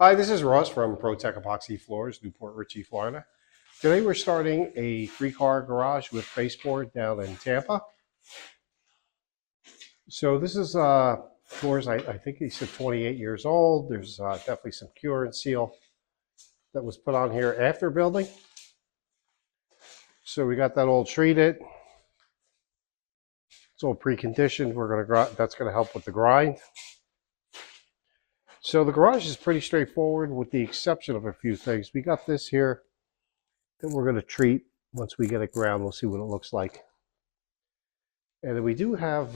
Hi, this is Russ from Car Epoxy Floors, Newport Richey, Florida. Today we're starting a three-car garage with baseboard down in Tampa. So this is floors, I think he said 28 years old. There's definitely some cure and seal that was put on here after building. So we got that all treated. It's all preconditioned. That's gonna help with the grind. So the garage is pretty straightforward with the exception of a few things. We got this here that we're going to treat once we get it ground. We'll see what it looks like. And then we do have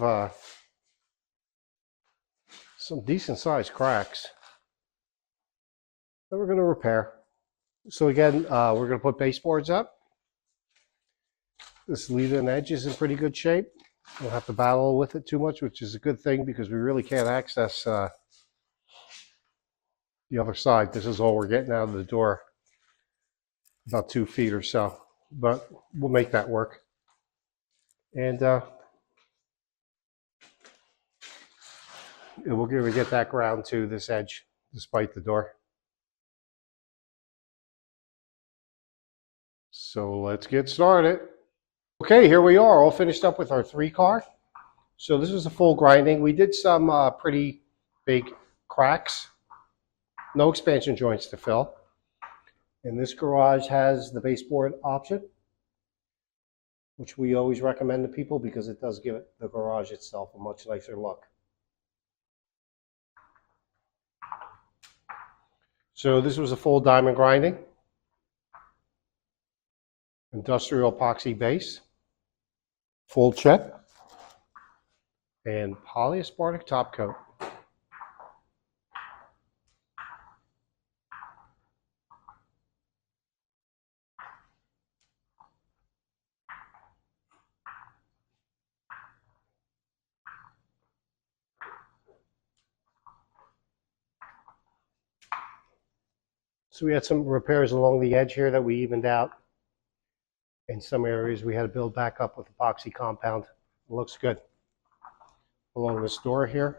some decent sized cracks that we're going to repair. So again, we're going to put baseboards up. This lead-in edge is in pretty good shape. We don't have to battle with it too much, which is a good thing because we really can't access the other side. This is all we're getting out of the door, about 2 feet or so, but we'll make that work. And we'll get that ground to this edge despite the door. So let's get started. Okay, here we are, all finished up with our 3-car. So this is a full grinding. We did some pretty big cracks. No expansion joints to fill. And this garage has the baseboard option, which we always recommend to people because it does give the garage itself a much nicer look. So this was a full diamond grinding, industrial epoxy base, full check, and polyaspartic top coat. So we had some repairs along the edge here that we evened out. In some areas we had to build back up with epoxy compound. It looks good. Along this door here.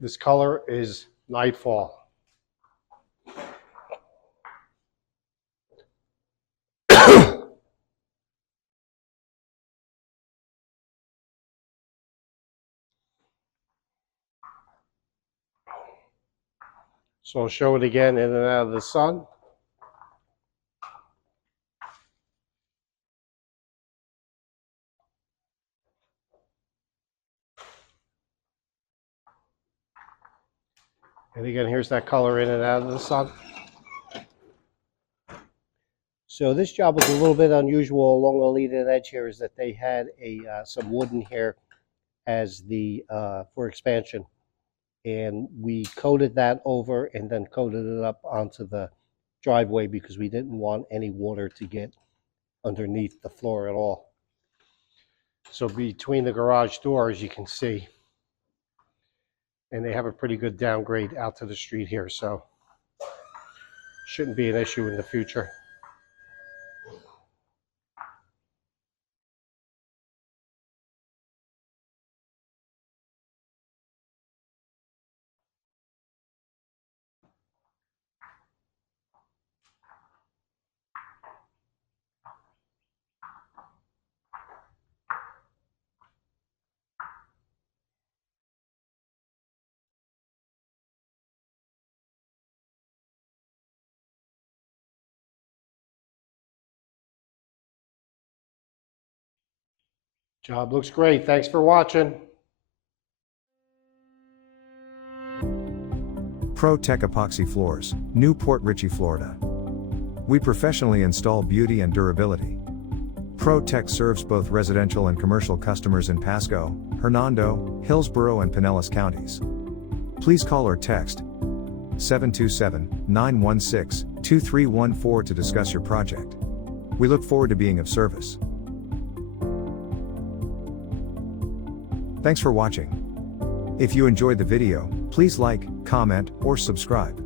This color is Nightfall. So I'll show it again in and out of the sun. And again, here's that color in and out of the sun. So this job was a little bit unusual along the lead-in edge here, is that they had some wood in here as the for expansion. And we coated that over and then coated it up onto the driveway because we didn't want any water to get underneath the floor at all. So between the garage doors, you can see, and they have a pretty good downgrade out to the street here, so shouldn't be an issue in the future. Job looks great. Thanks for watching. Car Epoxy Floors, Newport Richey, Florida. We professionally install beauty and durability. Car serves both residential and commercial customers in Pasco, Hernando, Hillsborough and Pinellas counties. Please call or text 727-916-2314 to discuss your project. We look forward to being of service. Thanks for watching. If you enjoyed the video, please like, comment, or subscribe.